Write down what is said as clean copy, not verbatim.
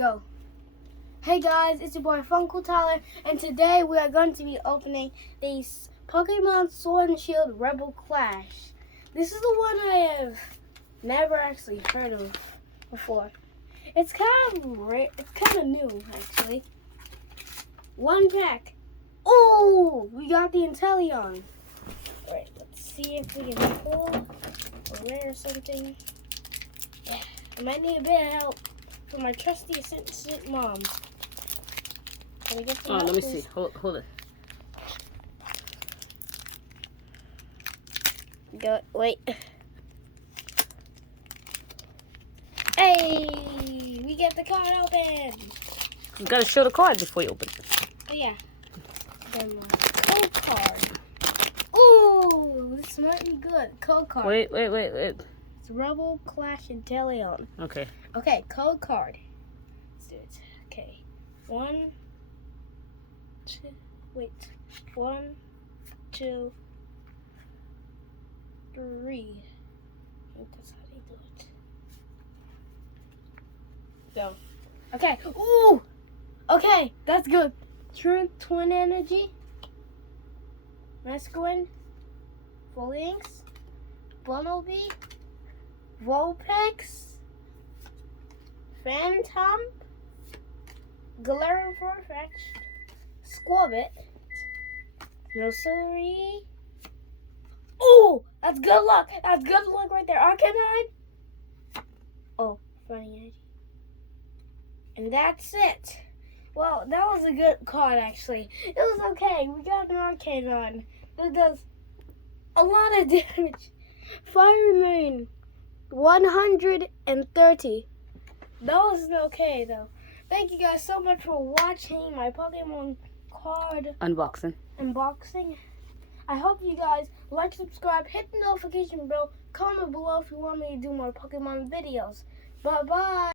Go. Hey guys, it's your boy Funkle Tyler, and today we are going to be opening the Pokemon Sword and Shield Rebel Clash. This is the one I have never actually heard of before. It's kind of rare. It's kind of new, actually. One pack. Oh, we got the Inteleon. Alright, let's see if we can pull or rare something. Yeah, I might need a bit of help from my trusty assistant mom. Can I get some let me apples? see. Hold it. Go, wait. Hey, we get the card open. You gotta show the card before you open it. Oh yeah. Then code card. Ooh, this might be good. Code card. Wait. It's Rebel Clash Inteleon. Okay. Okay, code card. Let's do it. Okay. 1, 2, wait. 1, 2, 3. I think that's how they do it. Go. Okay. Ooh! Okay, that's good. Twin Energy. Masquerade. Phalanx. Bunnelby. Vulpix. Phantom. Galarian Farfetch'd. Squabit. Nursery. Oh, that's good luck. That's good luck right there. Arcanine. Oh, funny idea. And that's it. Well, that was a good card, actually. It was okay. We got an Arcanine that does a lot of damage. Fire Moon, 130. That was okay, though. Thank you guys so much for watching my Pokemon card Unboxing. unboxing. I hope you guys like, subscribe, hit the notification bell, comment below if you want me to do more Pokemon videos. Bye-bye.